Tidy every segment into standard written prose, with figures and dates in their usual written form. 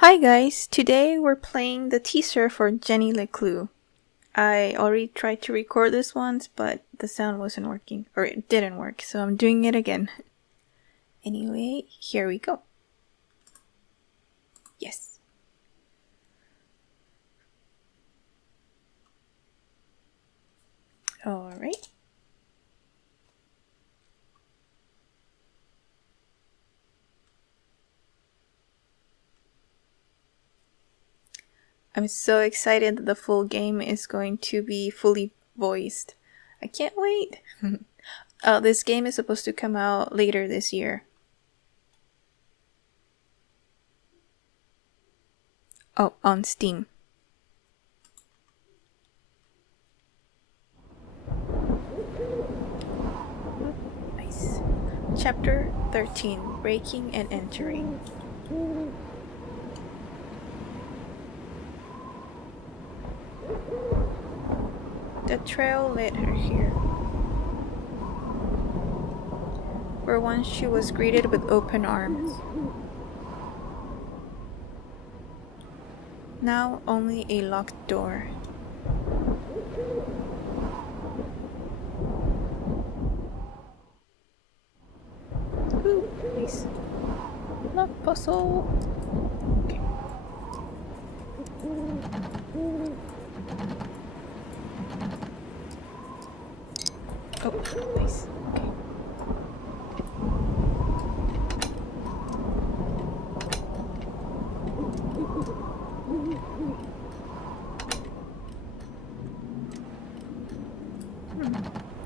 Hi guys, today we're playing the teaser for Jenny LeClue. I already tried to record this once, but the sound wasn't working, or it didn't work, so I'm doing it again. Anyway, here we go. Yes. Alright. I'm so excited that the full game is going to be fully voiced. I can't wait! This game is supposed to come out later this year. Oh, on Steam. Nice. Chapter 13, Breaking and Entering. The trail led her here, where once she was greeted with open arms. Now only a locked door. Ooh, nice. Lock puzzle. Okay. Oh, nice. Okay.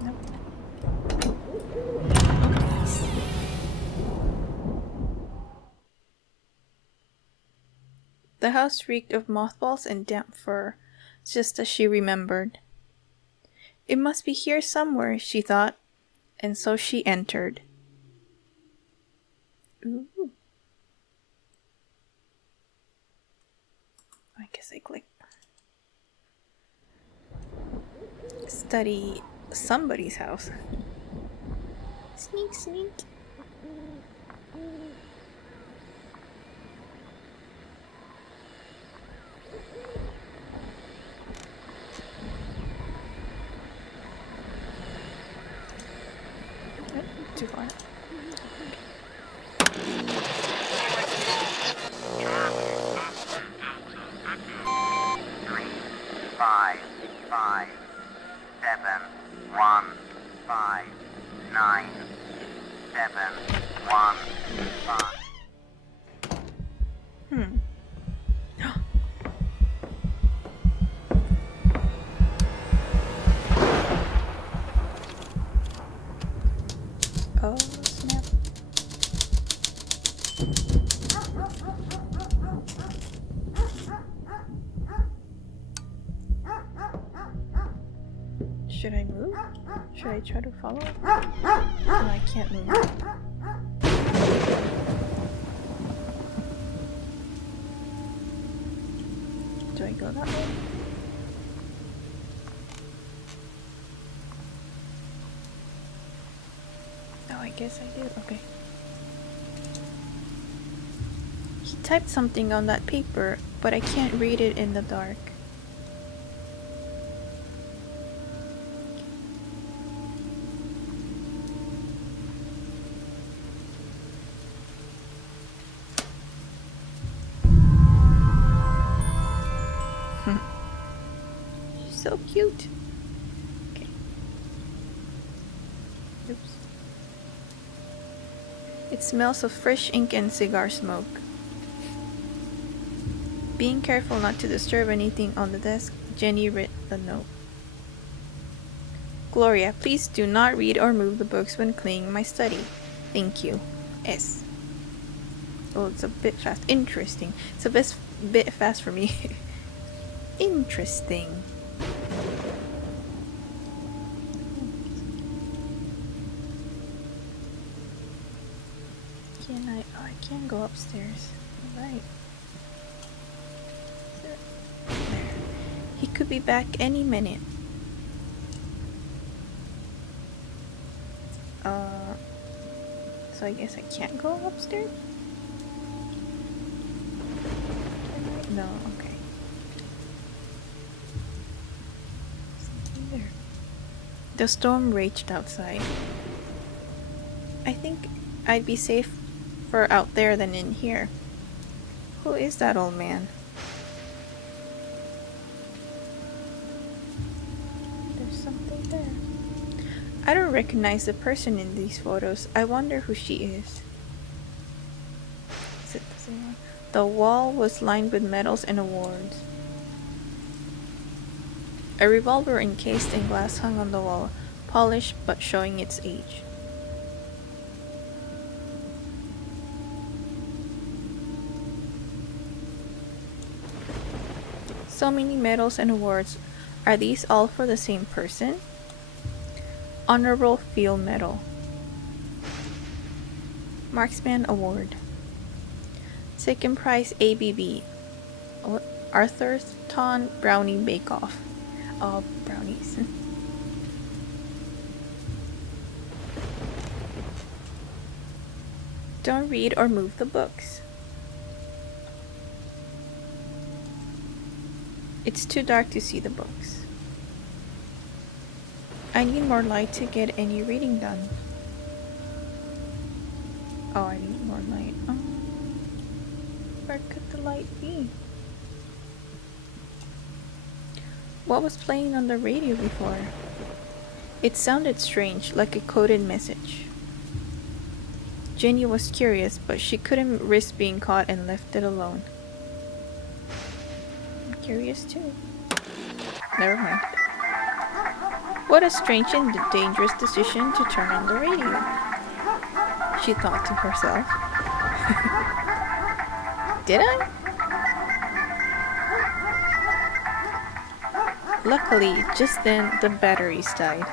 Nope. Nice. The house reeked of mothballs and damp fur, just as she remembered. It must be here somewhere, she thought, and so she entered. Ooh. I guess I click. Study somebody's house. Sneak, sneak. Too far. Five, five, 7, 1, 5, 9, 7, 1, 5. Oh, snap. Should I move? Should I try to follow? No, I can't move. Do I go that way? Oh, I guess I do. Okay. He typed something on that paper, but I can't read it in the dark. She's so cute. Okay. Oops. It smells of fresh ink and cigar smoke. Being careful not to disturb anything on the desk, Jenny read the note. Gloria, please do not read or move the books when cleaning my study. Thank you. S. Oh, it's a bit fast. Interesting. It's a bit fast for me. Interesting. Can I? Oh, I can't go upstairs. Right. There. He could be back any minute. So I guess I can't go upstairs? No, okay. Something there. The storm raged outside. I think I'd be safer out there than in here. Who is that old man? There's something there. I don't recognize the person in these photos. I wonder who she is. Is it the same one? The wall was lined with medals and awards. A revolver encased in glass hung on the wall, polished but showing its age. So many medals and awards. Are these all for the same person? Honorable Field Medal. Marksman Award. Second prize ABB. Arthurton Brownie Bake Off. Oh, brownies. Don't read or move the books. It's too dark to see the books. I need more light to get any reading done. Oh, I need more light. Oh. Where could the light be? What was playing on the radio before? It sounded strange, like a coded message. Jenny was curious, but she couldn't risk being caught and left it alone. I'm curious too. Never mind. What a strange and dangerous decision to turn on the radio, she thought to herself. Did I? Luckily, just then the batteries died.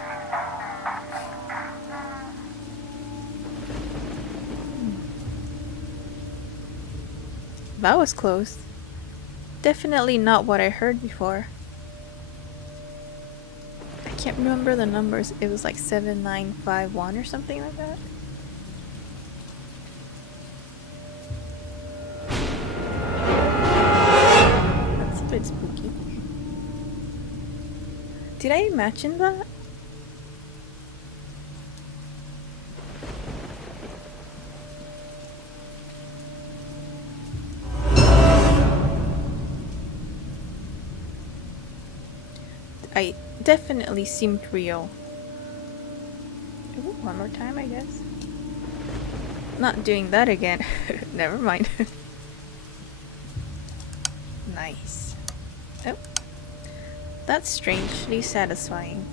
That was close. Definitely not what I heard before. I can't remember the numbers. It was like 7951 or something like that. That's a bit spooky. Did I imagine that? I definitely seemed real. Ooh, one more time, I guess. Not doing that again. Never mind. Nice. Oh. That's strangely satisfying.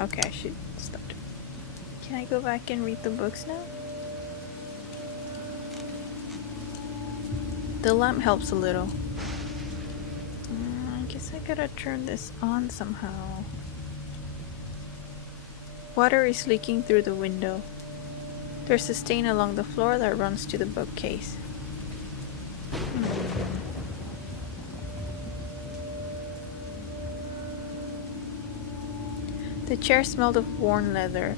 Okay, I should stop. Can I go back and read the books now? The lamp helps a little. I guess I gotta turn this on somehow. Water is leaking through the window. There's a stain along the floor that runs to the bookcase. The chair smelled of worn leather.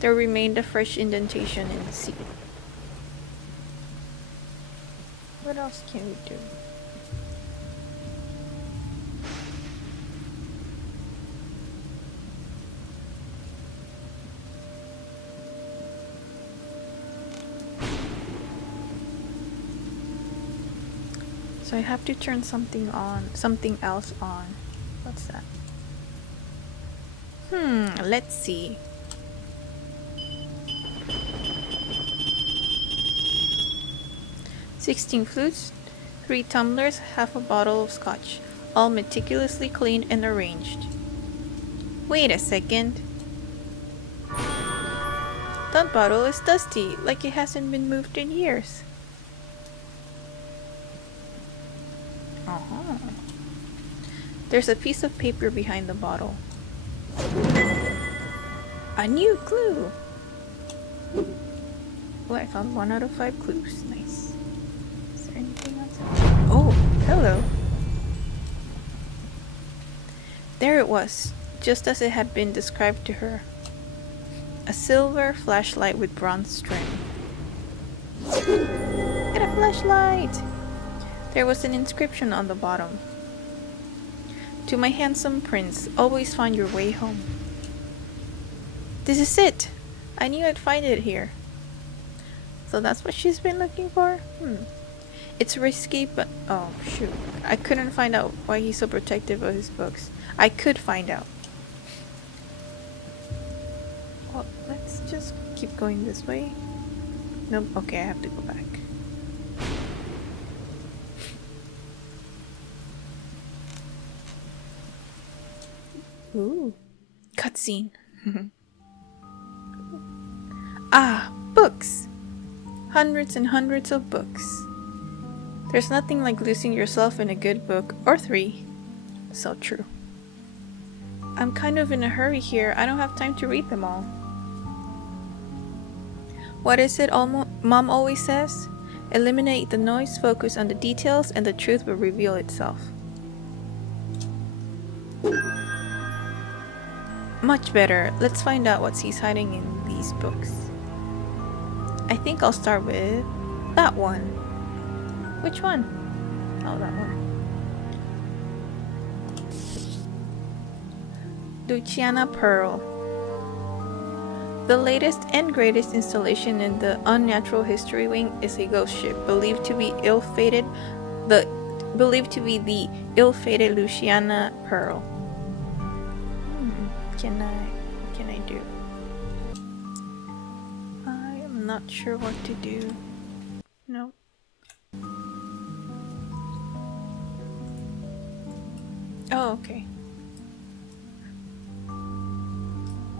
There remained a fresh indentation in the seat. What else can we do? So I have to turn something else on. What's that? Let's see. "16 flutes, 3 tumblers, half a bottle of scotch, all meticulously cleaned and arranged." Wait a second. That bottle is dusty, like it hasn't been moved in years. There's a piece of paper behind the bottle. A new clue! Oh, I found 1 out of 5 clues. Nice. Is there anything else? Oh, hello. There it was, just as it had been described to her. A silver flashlight with bronze string. Get a Flashlight! There was an inscription on the bottom. To my handsome prince, always find your way home. This is it! I knew I'd find it here. So that's what she's been looking for? It's risky, but... oh, shoot. I couldn't find out why he's so protective of his books. I could find out. Well, let's just keep going this way. Nope, okay, I have to go back. Ooh. Cutscene. Ah, books! Hundreds and hundreds of books. There's nothing like losing yourself in a good book, or 3. So true. I'm kind of in a hurry here. I don't have time to read them all. What is it Mom always says? Eliminate the noise, focus on the details, and the truth will reveal itself. Much better. Let's find out what he's hiding in these books. I think I'll start with that one. Which one? Oh, that one. Luciana Pearl. The latest and greatest installation in the Unnatural History Wing is a ghost ship believed to be the ill-fated Luciana Pearl. What can I do? I am not sure what to do. No. Oh, okay.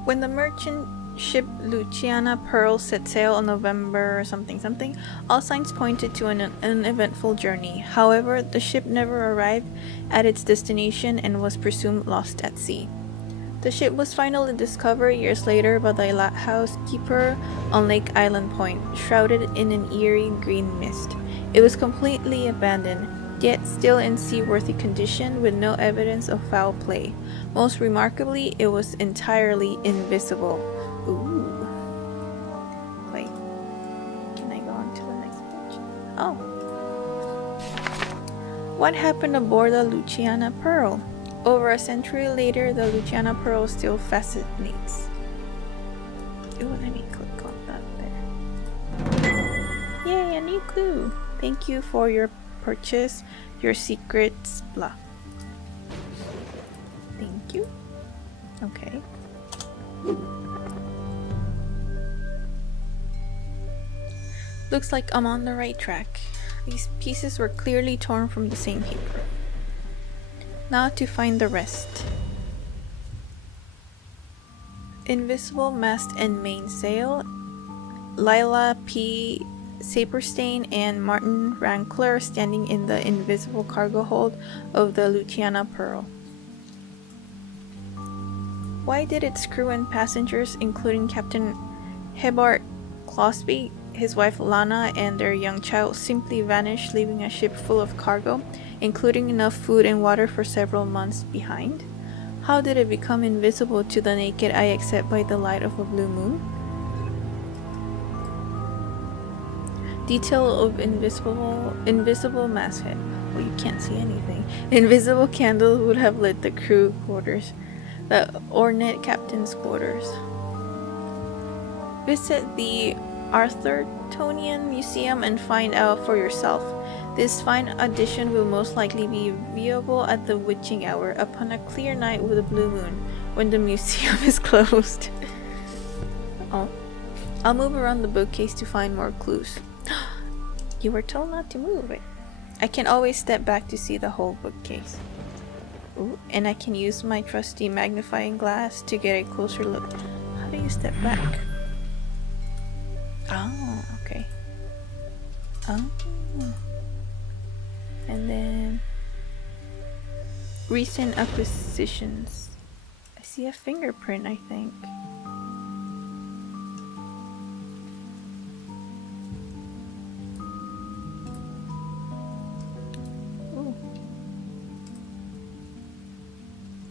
When the merchant ship Luciana Pearl set sail on November something, all signs pointed to an uneventful journey. However, the ship never arrived at its destination and was presumed lost at sea. The ship was finally discovered years later by the lighthouse keeper on Lake Island Point, shrouded in an eerie green mist. It was completely abandoned, yet still in seaworthy condition with no evidence of foul play. Most remarkably, it was entirely invisible. Ooh. Wait. Can I go on to the next page? Oh. What happened aboard the Luciana Pearl? Over a century later, the Luciana Pearl still fascinates. Ooh, let me click on that there. Yay, a new clue! Thank you for your purchase, your secrets, blah. Thank you. Okay. Looks like I'm on the right track. These pieces were clearly torn from the same paper. Now to find the rest. Invisible mast and mainsail. Lila P. Saperstein and Martin Rankler standing in the invisible cargo hold of the Luciana Pearl. Why did its crew and passengers, including Captain Hebart Closby, his wife Lana, and their young child, simply vanish, leaving a ship full of cargo, including enough food and water for several months behind? How did it become invisible to the naked eye except by the light of a blue moon? Detail of invisible masthead. Well, you can't see anything. Invisible candles would have lit the crew quarters, the ornate captain's quarters. Visit the Arthurtonian Museum and find out for yourself. This fine addition will most likely be viewable at the witching hour upon a clear night with a blue moon, when the museum is closed. Oh, I'll move around the bookcase to find more clues. You were told not to move it. I can always step back to see the whole bookcase. Ooh, and I can use my trusty magnifying glass to get a closer look. How do you step back? Oh, okay. Oh. And then recent acquisitions. I see a fingerprint, I think. Ooh.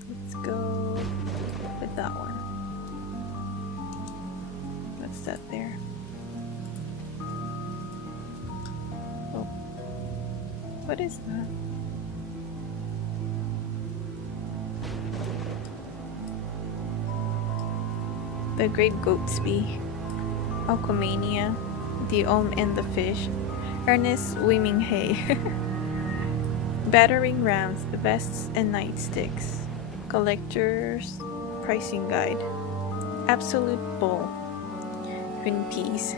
Let's go with that one. What's that there? Oh, What is that? The Great Goatsby, Alchemania, The Olm and the Fish, Ernest Wiminghay, Battering Rounds, Vests and Nightsticks, Collector's Pricing Guide, Absolute Bull, Twin Peas.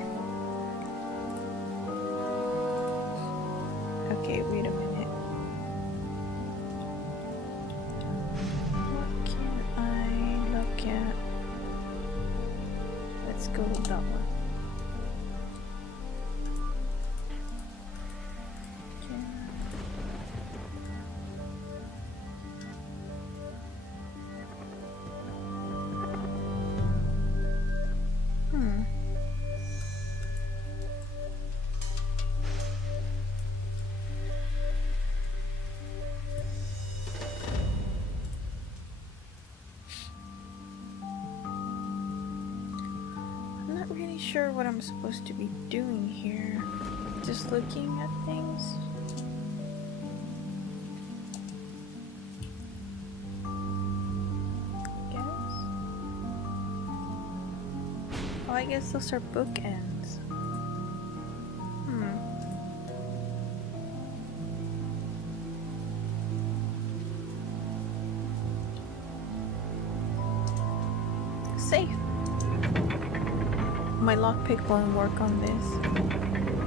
Okay, wait a minute. What can I look at? Let's go with that one. Sure what I'm supposed to be doing here. Just looking at things. I guess those are bookends. Safe. My lockpick won't work on this,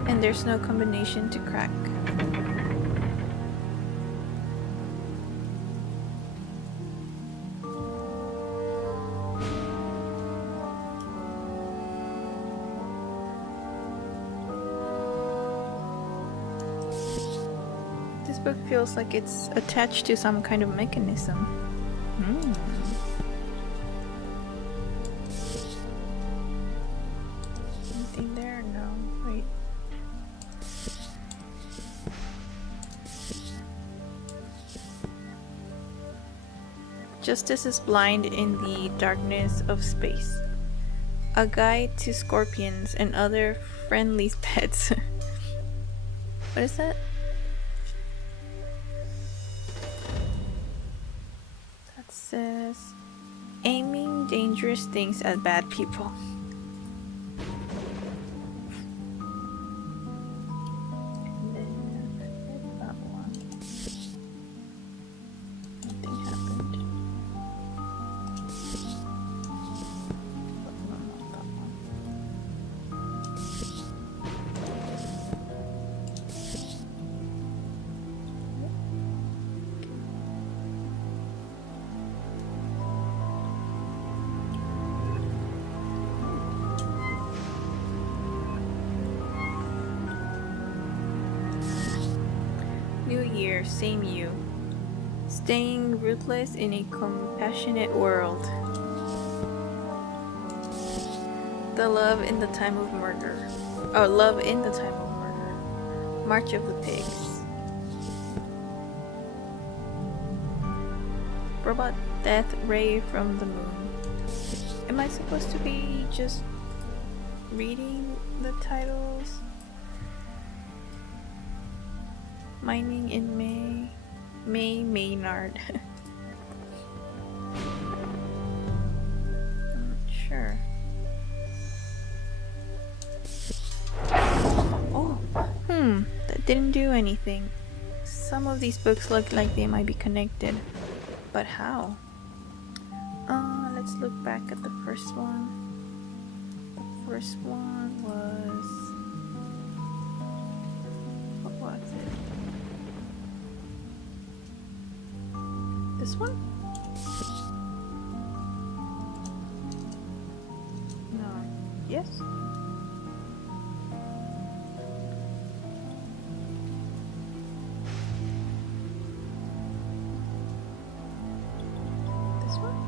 and there's no combination to crack. This book feels like it's attached to some kind of mechanism. Anything there? No. Wait. Justice is blind in the darkness of space. A guide to scorpions and other friendly pets. What is that? That says aiming dangerous things at bad people. New year, same you. Staying ruthless in a compassionate world. The love in the time of murder. Oh, love in the time of murder. March of the Pigs. Robot Death Ray from the Moon. Am I supposed to be just reading the titles? Mining in May Maynard. I'm not sure. Oh, that didn't do anything. Some of these books look like they might be connected, but how? Let's look back at the first one. The first one was... what was it? This one? No. Yes? This one?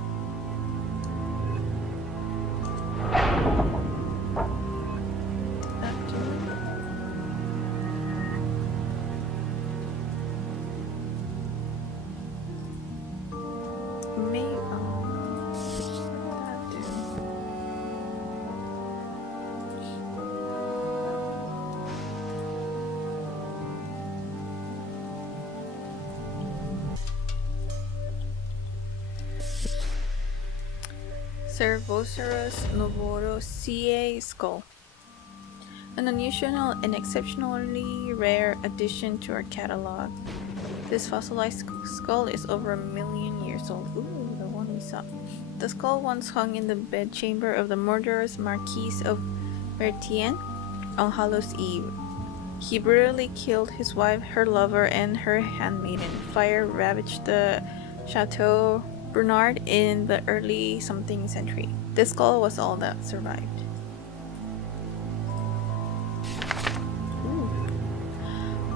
Did that do it? Cervosaurus novorosia skull. An unusual and exceptionally rare addition to our catalog. This fossilized skull is over 1 million years old. Ooh, the one we saw. The skull once hung in the bedchamber of the murderous Marquis of Bertien on Hallows Eve. He brutally killed his wife, her lover, and her handmaiden. Fire ravaged the Chateau Bernard in the early something century. The skull was all that survived.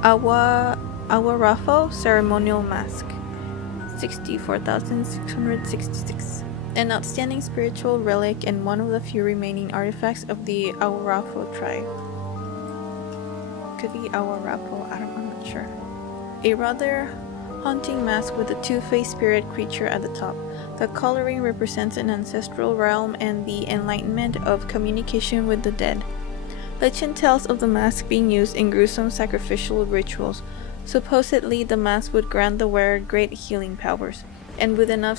Awarafo ceremonial mask, 64,666. An outstanding spiritual relic and one of the few remaining artifacts of the Awarafo tribe. Could be Awarapo, I'm not sure. A rather haunting mask with a two-faced spirit creature at the top. The coloring represents an ancestral realm and the enlightenment of communication with the dead. Legend tells of the mask being used in gruesome sacrificial rituals. Supposedly, the mask would grant the wearer great healing powers, and with enough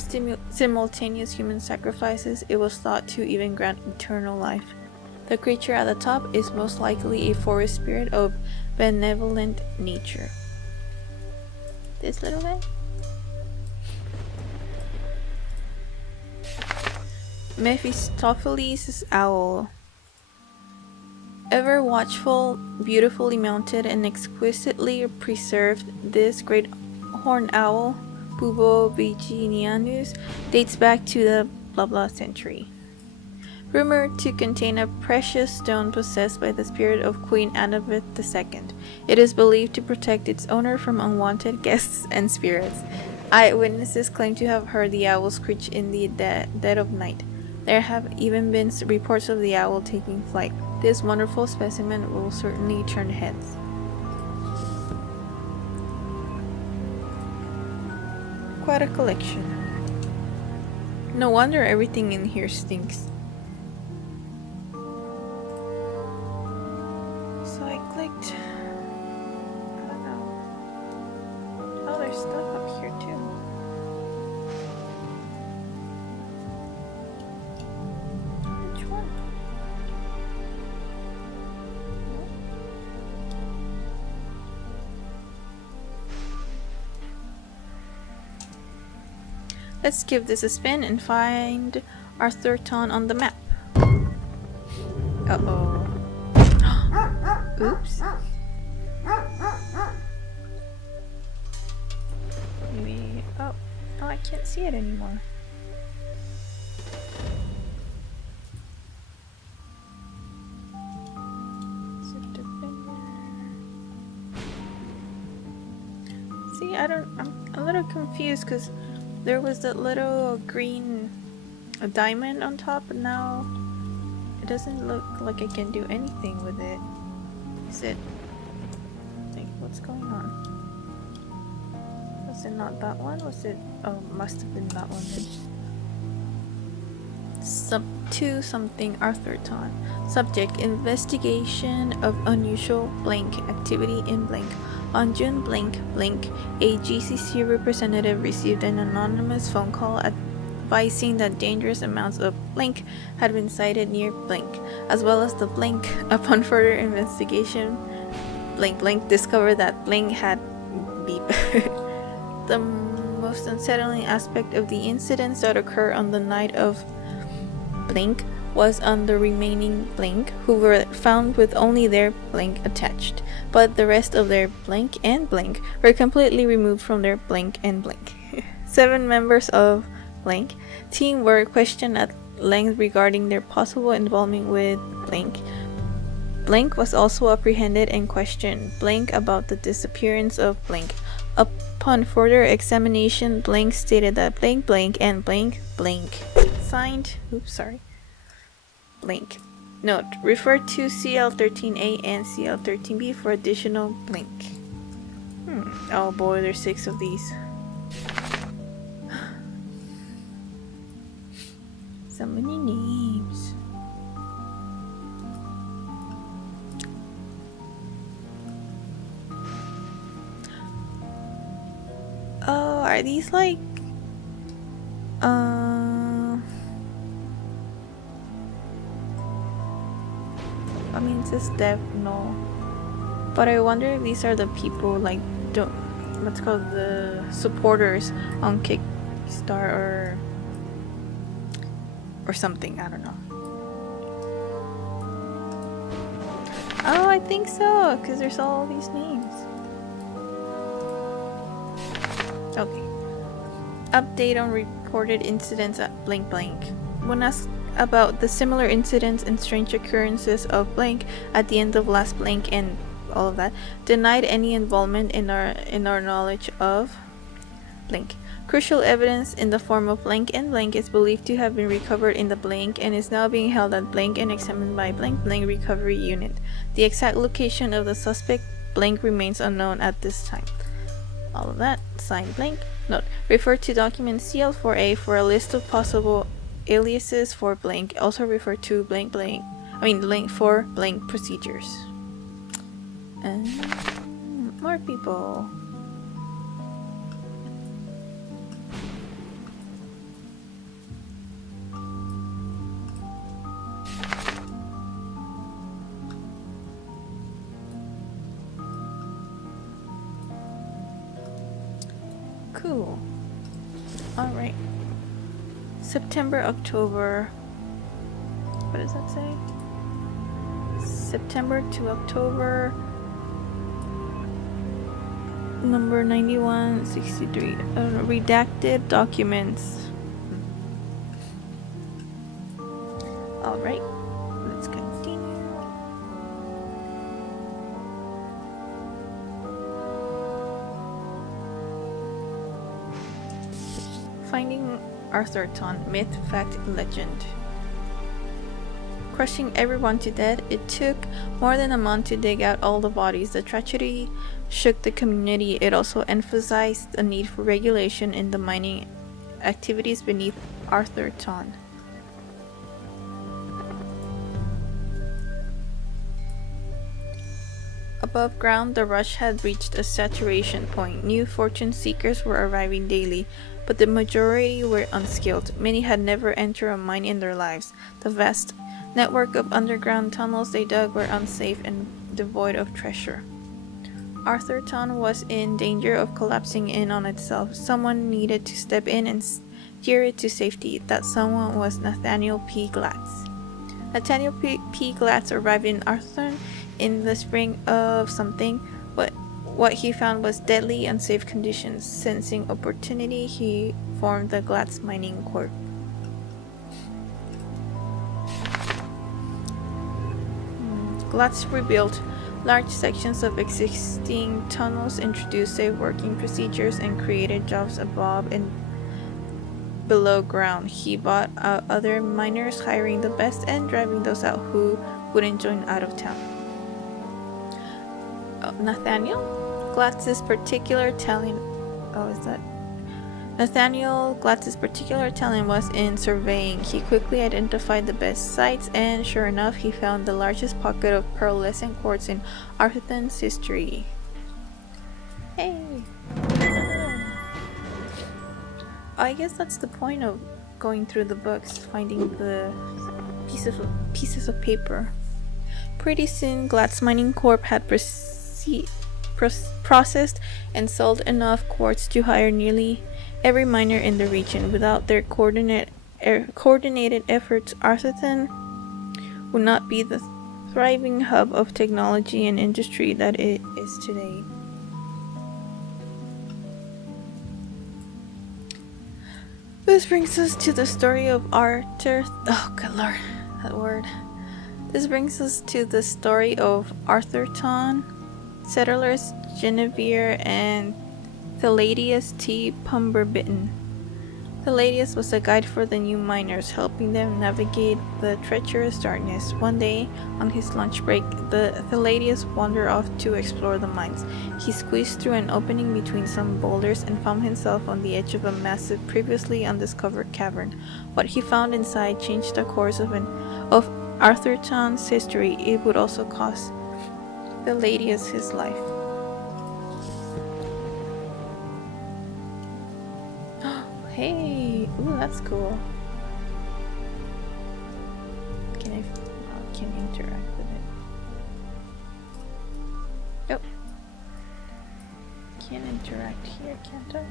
simultaneous human sacrifices, it was thought to even grant eternal life. The creature at the top is most likely a forest spirit of benevolent nature. This little guy? Mephistopheles' owl. Ever watchful, beautifully mounted, and exquisitely preserved, this great horned owl, Bubo virginianus, dates back to the blah blah century. Rumored to contain a precious stone possessed by the spirit of Queen Annabeth II, it is believed to protect its owner from unwanted guests and spirits. Eyewitnesses claim to have heard the owl screech in the dead of night. There have even been reports of the owl taking flight. This wonderful specimen will certainly turn heads. Quite a collection. No wonder everything in here stinks. So I clicked. I don't know. Oh, there's stuff up here too. Which one? Let's give this a spin and find Arthurton on the map. Uh-oh. Oops. Maybe... Oh, I can't see it anymore. See, I'm a little confused because there was that little green diamond on top, but now it doesn't look like I can do anything with it. Is it... like, what's going on? Was it not that one? Was it... oh, must have been that one then. To something Arthurton. Subject: investigation of unusual blank activity in blank. On June blank, a GCC representative received an anonymous phone call advising that dangerous amounts of blank had been sighted near blank, as well as the blank. Upon further investigation, blank discovered that blank had beep. The most unsettling aspect of the incidents that occurred on the night of blank was on the remaining blank, who were found with only their blank attached, but the rest of their blank and blank were completely removed from their blank and blank. 7 members of blank team were questioned at length regarding their possible involvement with blank. Blank was also apprehended and questioned blank about the disappearance of blank. Upon further examination, blank stated that blank and blank signed, blank. Note, refer to CL13A and CL13B for additional blank. Oh boy, there's 6 of these. So many names. Oh, are these like is dev null. But I wonder if these are the people, like, what's called the supporters on Kickstarter or something. I don't know. Oh, I think so, because there's all these names. Okay. Update on reported incidents at blank blank. When asked about the similar incidents and strange occurrences of blank at the end of last blank and all of that, denied any involvement in our knowledge of blank. Crucial evidence in the form of blank and blank is believed to have been recovered in the blank and is now being held at blank and examined by blank blank recovery unit. The exact location of the suspect blank remains unknown at this time. All of that. Signed blank. Note. Refer to document CL4A for a list of possible aliases for blank. Also refer to blank for blank procedures. And more people. Cool. Alright. September, October. What does that say? September to October. Number 9163. Redacted documents. Alright. Let's continue. Finding Arthurton, myth, fact, legend. Crushing everyone to death, it took more than a month to dig out all the bodies. The tragedy shook the community. It also emphasized the need for regulation in the mining activities beneath Arthurton. Above ground, the rush had reached a saturation point. New fortune seekers were arriving daily, but the majority were unskilled. Many had never entered a mine in their lives. The vast network of underground tunnels they dug were unsafe and devoid of treasure. Arthurton was in danger of collapsing in on itself. Someone needed to step in and steer it to safety. That someone was Nathaniel P. Glatz. Nathaniel P. Glatz arrived in Arthurton in the spring of something, but what he found was deadly unsafe conditions. Sensing opportunity, he formed the Glatz Mining Corp. Glatz rebuilt large sections of existing tunnels, introduced safe working procedures, and created jobs above and below ground. He bought out other miners, hiring the best and driving those out who wouldn't join out of town. Nathaniel Glatz's particular talent was in surveying. He quickly identified the best sites, and sure enough, he found the largest pocket of pearlescent quartz in Arthurton's history. Hey! I guess that's the point of going through the books, finding the pieces of paper. Pretty soon, Glatz Mining Corp had processed and sold enough quartz to hire nearly every miner in the region. Without their coordinated efforts, Arthurton would not be the thriving hub of technology and industry that it is today. This brings us to the story of This brings us to the story of Arthurton. Settlers Genevieve and Thalladius T. Pumberbitten. Thalladius was a guide for the new miners, helping them navigate the treacherous darkness. One day, on his lunch break, Thalladius wandered off to explore the mines. He squeezed through an opening between some boulders and found himself on the edge of a massive, previously undiscovered cavern. What he found inside changed the course of Arthurton's history. It would also cost Thalladius his life. Hey, ooh, that's cool. Can I interact with it? Oh. Can't interact here, can't I?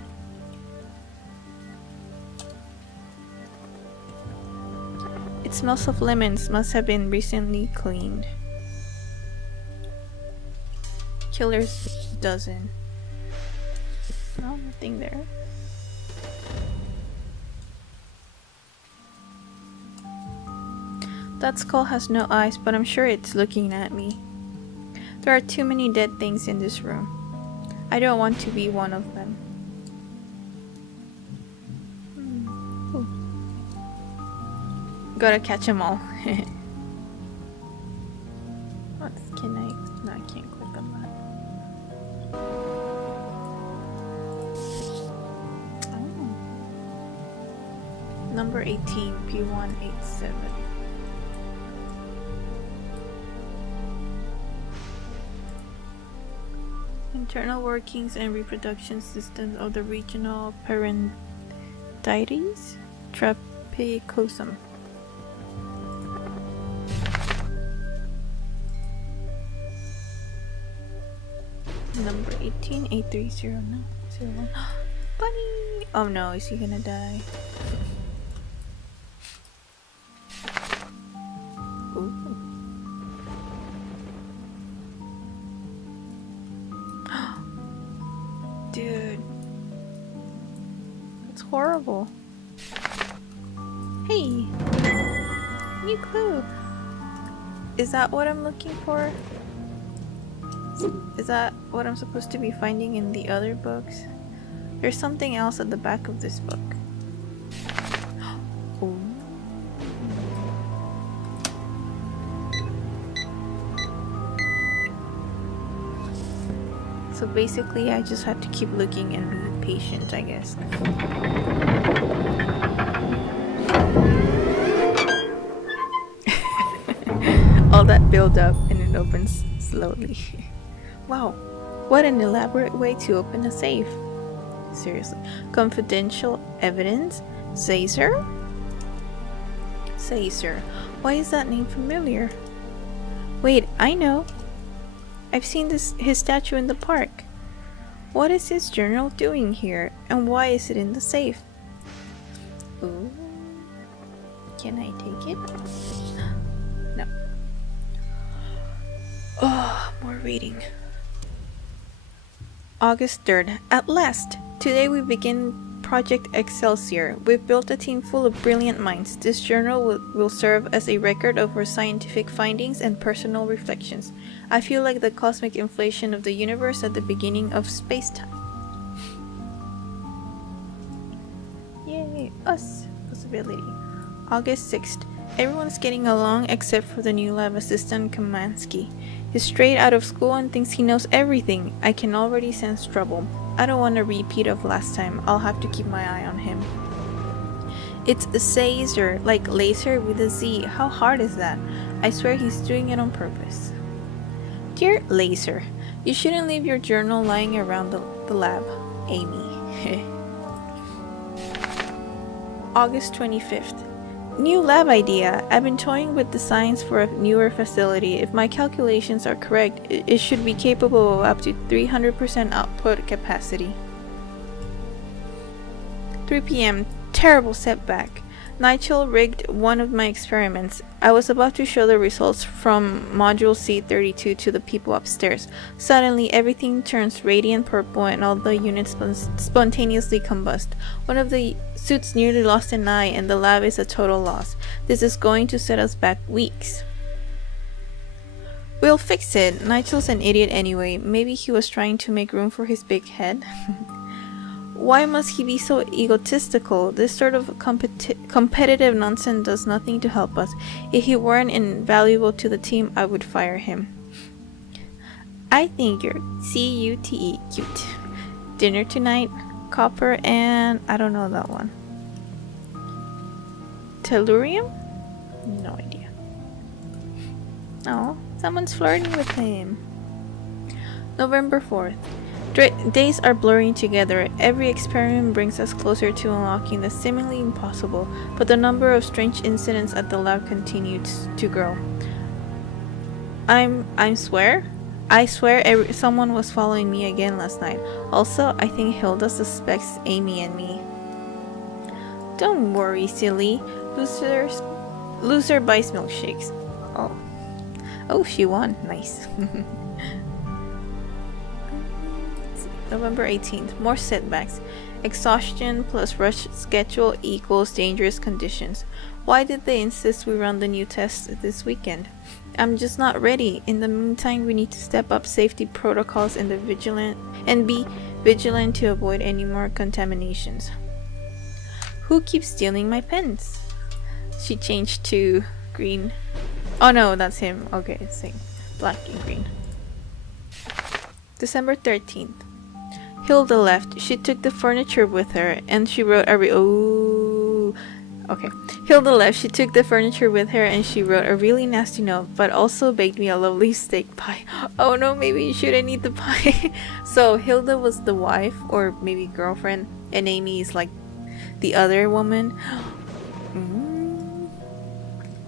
It smells of lemons. Must have been recently cleaned. Killer's dozen. No, nothing there. That skull has no eyes, but I'm sure it's looking at me. There are too many dead things in this room. I don't want to be one of them. Ooh. Gotta catch them all. What can I? No, I can't click on that. Oh. Number 18, P187. Internal workings and reproduction systems of the regional parentites trapecoelum. Number 18, 830901. Bunny! Oh no, is he gonna die? Ooh. Dude. That's horrible. Hey! New clue! Is that what I'm looking for? Is that what I'm supposed to be finding in the other books? There's something else at the back of this book. Ooh. So basically I just have to keep looking and be patient, I guess. All that build up and it opens slowly. Wow, what an elaborate way to open a safe. Seriously. Confidential evidence? Caesar? Caesar. Why is that name familiar? Wait, I know. I've seen his statue in the park. What is his journal doing here? And why is it in the safe? Ooh. Can I take it? No. Oh, more reading. August 3rd. At last! Today we begin Project Excelsior. We've built a team full of brilliant minds. This journal will serve as a record of our scientific findings and personal reflections. I feel like the cosmic inflation of the universe at the beginning of space-time. Yay! Us! Possibility. August 6th. Everyone's getting along except for the new lab assistant Kamansky. He's straight out of school and thinks he knows everything. I can already sense trouble. I don't want a repeat of last time. I'll have to keep my eye on him. It's a Caesar, like laser with a Z. How hard is that? I swear he's doing it on purpose. Dear Laser, you shouldn't leave your journal lying around the lab. Amy. August 25th. New lab idea. I've been toying with designs for a newer facility. If my calculations are correct, it should be capable of up to 300% output capacity. 3 p.m. Terrible setback. Nigel rigged one of my experiments. I was about to show the results from module C32 to the people upstairs. Suddenly, everything turns radiant purple and all the units spontaneously combust. One of the suits nearly lost an eye and the lab is a total loss. This is going to set us back weeks. We'll fix it. Nigel's an idiot anyway. Maybe he was trying to make room for his big head. Why must he be so egotistical? This sort of competitive nonsense does nothing to help us. If he weren't invaluable to the team, I would fire him. I think you're C-U-T-E, cute. Dinner tonight, copper, and I don't know that one. Tellurium? No idea. Oh, someone's flirting with him. November 4th. Days are blurring together. Every experiment brings us closer to unlocking the seemingly impossible, but the number of strange incidents at the lab continues to grow. I swear? I swear someone was following me again last night. Also, I think Hilda suspects Amy and me. Don't worry, silly. Loser buys milkshakes. Oh. Oh, she won. Nice. November 18th. More setbacks. Exhaustion plus rush schedule equals dangerous conditions. Why did they insist we run the new test this weekend? I'm just not ready. In the meantime, we need to step up safety protocols and be vigilant to avoid any more contaminations. Who keeps stealing my pens? She changed to green. Oh no, that's him. Okay, it's saying black and green. December 13th. Hilda left. She took the furniture with her and she wrote a Hilda left. She took the furniture with her and she wrote a really nasty note, but also baked me a lovely steak pie. Oh no, maybe you shouldn't eat the pie. So Hilda was the wife or maybe girlfriend and Amy is like the other woman.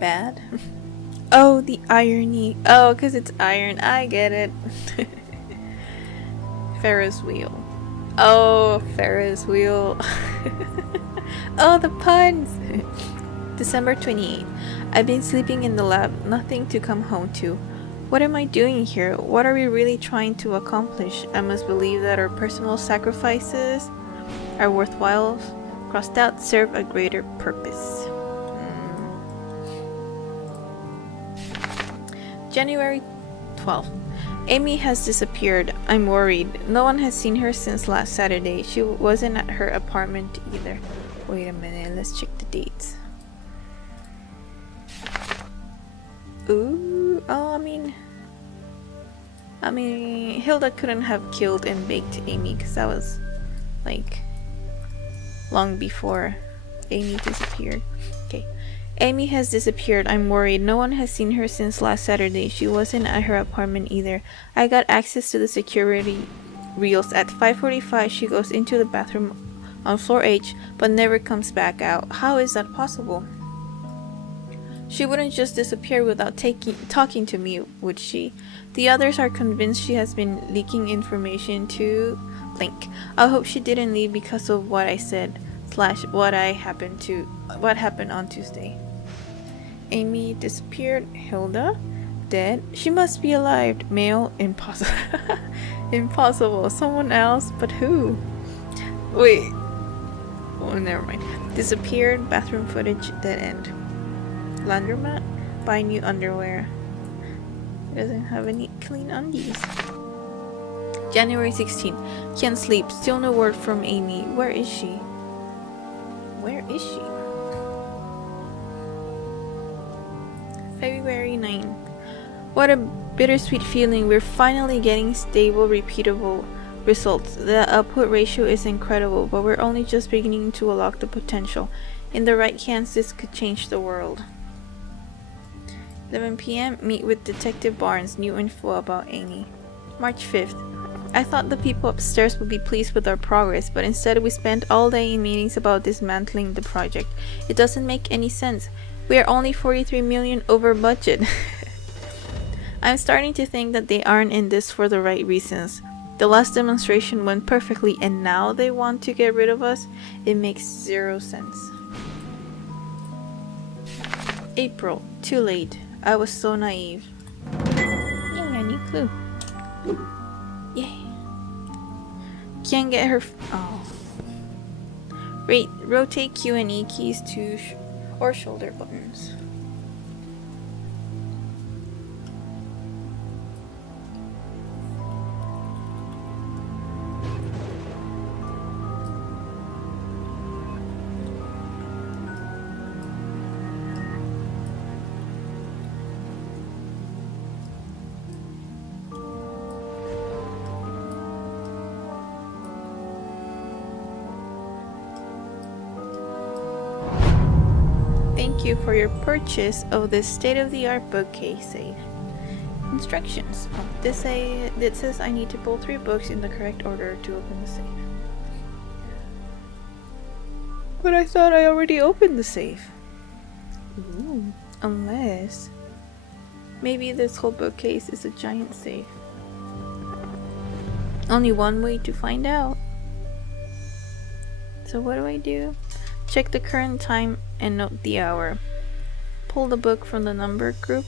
Bad. Oh, the irony. Oh, because it's iron. I get it. Ferris wheel. Oh, Ferris wheel. Oh, the puns. December 28th. I've been sleeping in the lab. Nothing to come home to. What am I doing here? What are we really trying to accomplish? I must believe that our personal sacrifices are worthwhile. Crossed out, serve a greater purpose. January 12th. Amy has disappeared. I'm worried. No one has seen her since last Saturday. She wasn't at her apartment either. Wait a minute, let's check the dates. Ooh, oh, I mean, Hilda couldn't have killed and baked Amy because that was like long before Amy disappeared. Okay. Amy has disappeared. I'm worried. No one has seen her since last Saturday. She wasn't at her apartment either. I got access to the security reels. At 5:45, she goes into the bathroom on floor H, but never comes back out. How is that possible? She wouldn't just disappear without talking to me, would she? The others are convinced she has been leaking information to Link. I hope she didn't leave because of what I said / what happened on Tuesday. Amy disappeared. Hilda dead. She must be alive. Male. Impossible. Impossible. Someone else, but who? Wait. Oh, never mind. Disappeared. Bathroom footage. Dead end. Laundromat. Buy new underwear. Doesn't have any clean undies. January 16th. Can't sleep. Still no word from Amy. Where is she? Where is she? February 9th. What a bittersweet feeling. We're finally getting stable, repeatable results. The output ratio is incredible, but we're only just beginning to unlock the potential. In the right hands, this could change the world. 11 p.m. Meet with Detective Barnes. New info about Amy. March 5th. I thought the people upstairs would be pleased with our progress, but instead we spent all day in meetings about dismantling the project. It doesn't make any sense. We are only 43 million over budget. I'm starting to think that they aren't in this for the right reasons. The last demonstration went perfectly and now they want to get rid of us? It makes zero sense. April. Too late. I was so naive. Yay, a new clue. Yay. Can't get her. Oh. Rotate Q and E keys to or shoulder buttons. Thank you for your purchase of this state-of-the-art bookcase safe. Instructions. It says I need to pull 3 books in the correct order to open the safe. But I thought I already opened the safe. Ooh. Unless maybe this whole bookcase is a giant safe. Only one way to find out. So what do I do? Check the current time and note the hour. Pull the book from the numbers group,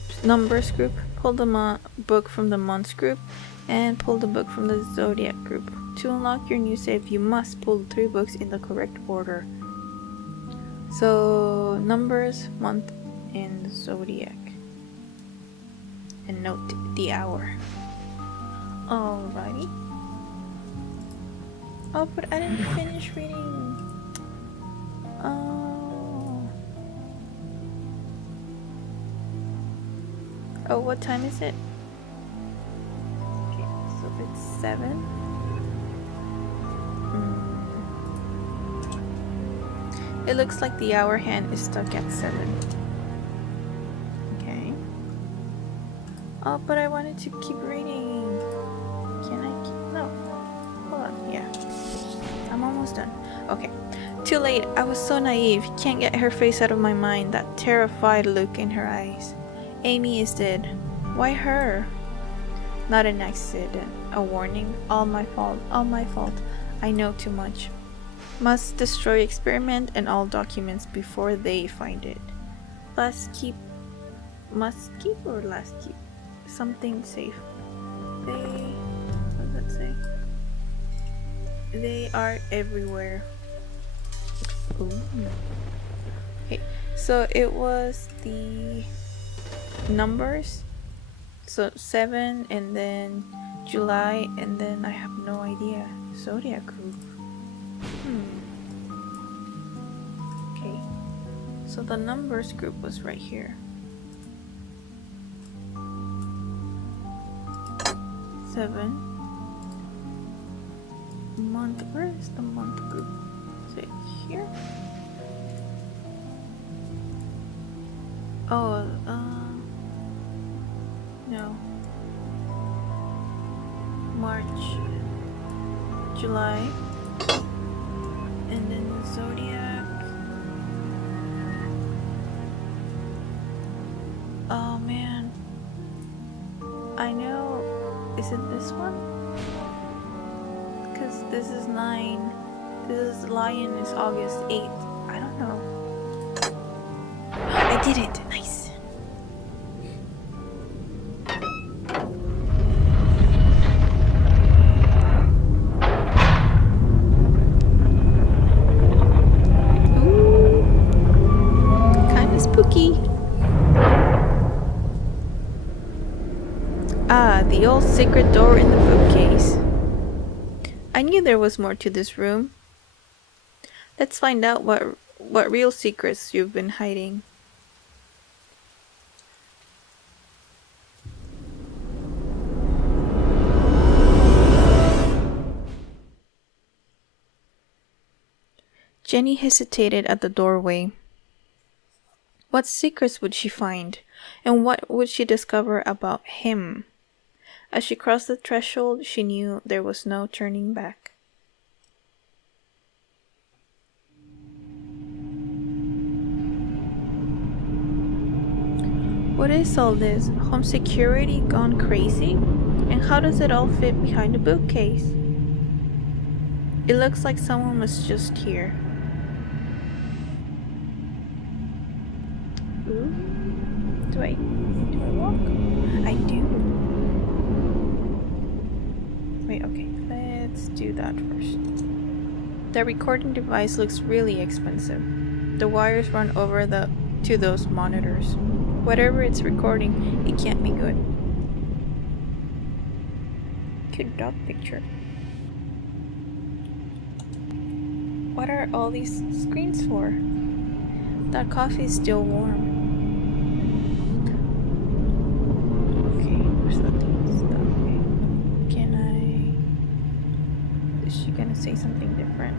pull the book from the months group, and pull the book from the zodiac group. To unlock your new save, you must pull the 3 books in the correct order. So, numbers, month, and zodiac. And note the hour. Alrighty. Oh, but I didn't finish reading. Oh, what time is it? Okay, so it's 7. It looks like the hour hand is stuck at 7. Okay. Oh, but I wanted to keep reading. Can I keep? No. Hold on. Yeah. I'm almost done. Okay. Too late. I was so naive. Can't get her face out of my mind. That terrified look in her eyes. Amy is dead. Why her? Not an accident. A warning. All my fault. All my fault. I know too much. Must destroy experiment and all documents before they find it. Last keep. Must keep or last keep? Something safe. They. What does that say? They are everywhere. Ooh. Okay, so it was the numbers. So 7 and then July and then I have no idea. Zodiac group. Okay. So the numbers group was right here. 7. Month. Where is the month group? Is it here? Oh, no. March, July, and then the zodiac. Oh man. I know. Is it this one? Because this is 9. This is lion is August 8th. I don't know. I did it. Nice. Ooh. Kind of spooky. Ah, the old secret door in the bookcase. I knew there was more to this room. Let's find out what real secrets you've been hiding. Jenny hesitated at the doorway. What secrets would she find? And what would she discover about him? As she crossed the threshold, she knew there was no turning back. What is all this? Home security gone crazy? And how does it all fit behind the bookcase? It looks like someone was just here. Ooh. Do I walk? I do. Wait, okay. Let's do that first. The recording device looks really expensive. The wires run over to those monitors. Whatever it's recording, it can't be good. Cute dog picture. What are all these screens for? That coffee is still warm. Okay, where's the stuff? Can I... Is she gonna say something different?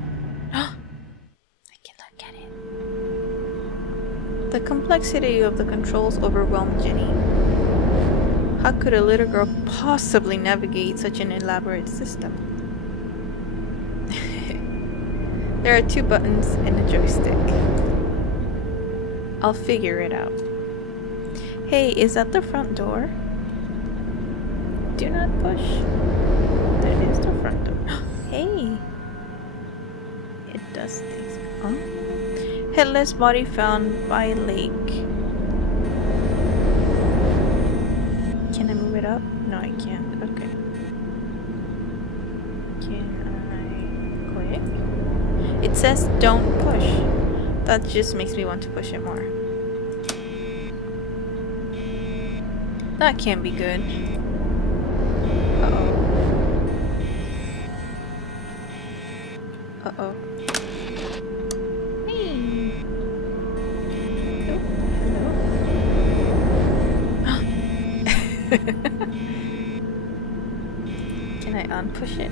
I can look at it. The complexity of the controls overwhelmed Jenny. How could a little girl possibly navigate such an elaborate system? There are 2 buttons and a joystick. I'll figure it out. Hey, is that the front door? Do not push. That is the front does things. Oh. Headless body found by lake. Can I move it up? No, I can't. Okay. Can I click? It says don't push. That just makes me want to push it more. That can't be good. Uh-oh. Uh-oh. Hey. Oh, hello. Can I unpush it?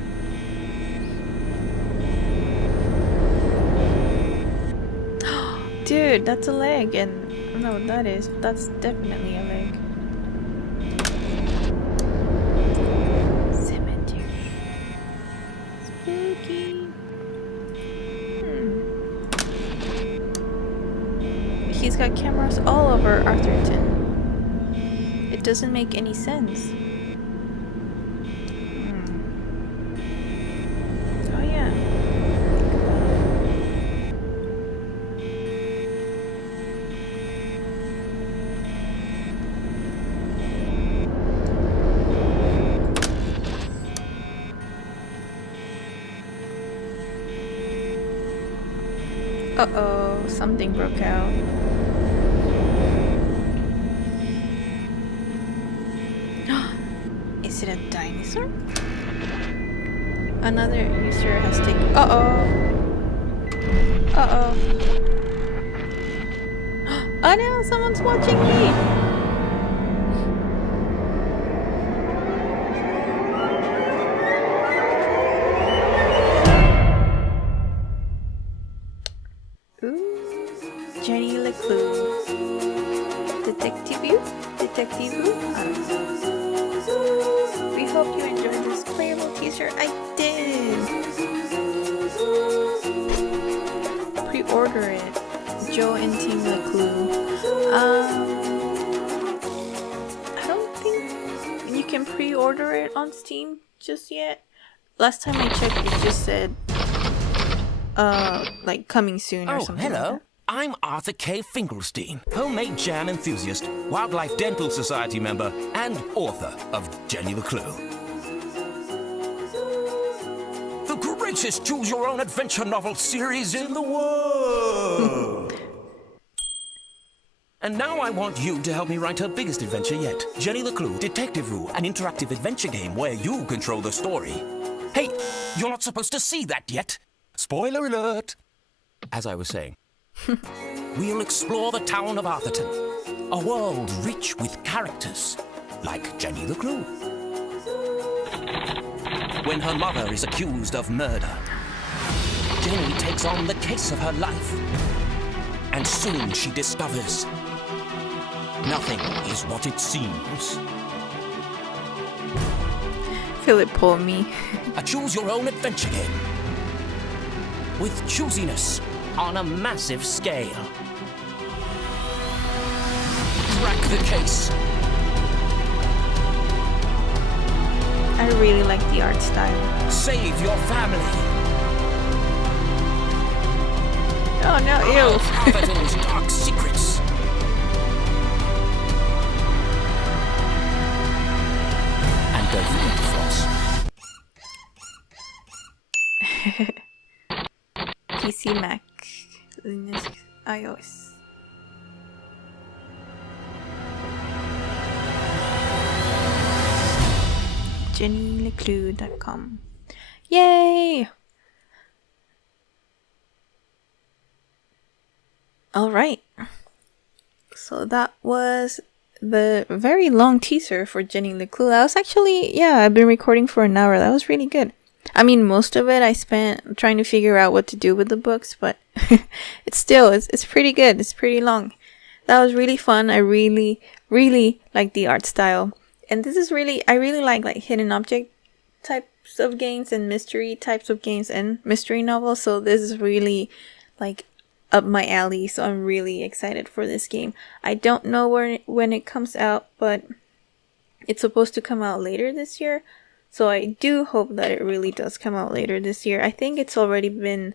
Dude, that's a leg, and I don't know what that is. That's definitely a leg. Cemetery. Spooky. He's got cameras all over Arthurton. It doesn't make any sense. Oh yeah. Uh-oh, something broke out. Is it a dinosaur? Another user has taken. Uh-oh. Uh-oh. Oh no, someone's watching me! Ooh. Jenny LeClue. Detective you? Detective who? I don't know. We hope you enjoyed this playable teaser. I did! Pre-order it. Joe and Team LeClue. I don't think you can pre-order it on Steam just yet. Last time I checked, it just said, like coming soon or something. Hello. Like that. I'm Arthur K. Finkelstein, homemade jam enthusiast, Wildlife Dental Society member, and author of Jenny LeClue. The greatest choose-your-own-adventure novel series in the world! And now I want you to help me write her biggest adventure yet. Jenny LeClue, Detective Roo, an interactive adventure game where you control the story. Hey, you're not supposed to see that yet. Spoiler alert! As I was saying, we'll explore the town of Arthurton, a world rich with characters like Jenny LeClue. When her mother is accused of murder, Jenny takes on the case of her life. And soon she discovers nothing is what it seems. Philip pulled me. A choose-your-own-adventure game. With choosiness on a massive scale. Crack the case. I really like the art style. Save your family. Oh no, ew. Arthurton's dark secrets. And don't forget to floss. PC, Mac, Linux, iOS. JennyLeClue.com. Yay! Alright. So that was the very long teaser for Jenny LeClue. That was actually, I've been recording for an hour. That was really good. I mean, most of it I spent trying to figure out what to do with the books, but it's pretty good. It's pretty long. That was really fun. I really, really like the art style. And this is really, I really like hidden object types of games and mystery types of games and mystery novels. So this is really up my alley. So I'm really excited for this game. I don't know when it comes out, but it's supposed to come out later this year. So I do hope that it really does come out later this year. I think it's already been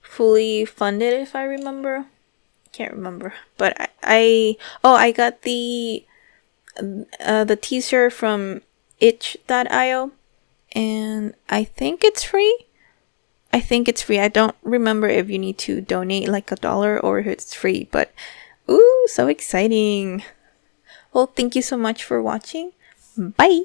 fully funded, if I remember. Can't remember, but I got the teaser from itch.io, and I think it's free. I don't remember if you need to donate like $1 or if it's free, but ooh, so exciting. Well, thank you so much for watching. Bye.